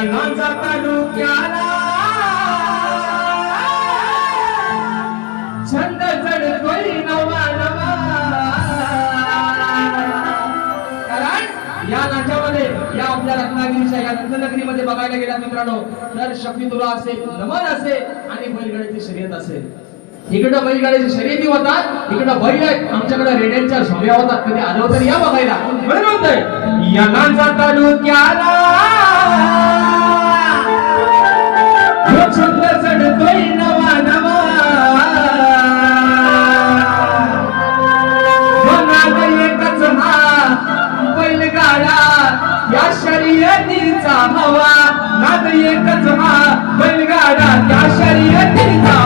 यानाचा तालुक्याला छंद चढतोय नवा नवा. कारण या नाट्यामध्ये या आपल्या रत्नागिरीच्या या रत्ननगरीमध्ये बघायला गेला मित्रांनो तर शक्ती तुला असेल, नमन असेल आणि बैलगाडीची शर्यत असेल. इकडं बैलगाडीची शर्यती होतात, इकडं बैल आहेत, आमच्याकडे रेड्यांच्या झोंब्या होतात. कधी आलो तर या बघायला. म्हणून म्हणतोय यानाचा तालुक्याला छंद चढतोय नवा नवा. एकच हा बैलगाडा या शर्यतीचा हवा. नाद एकच हा बैलगाडा त्या शर्यतीचा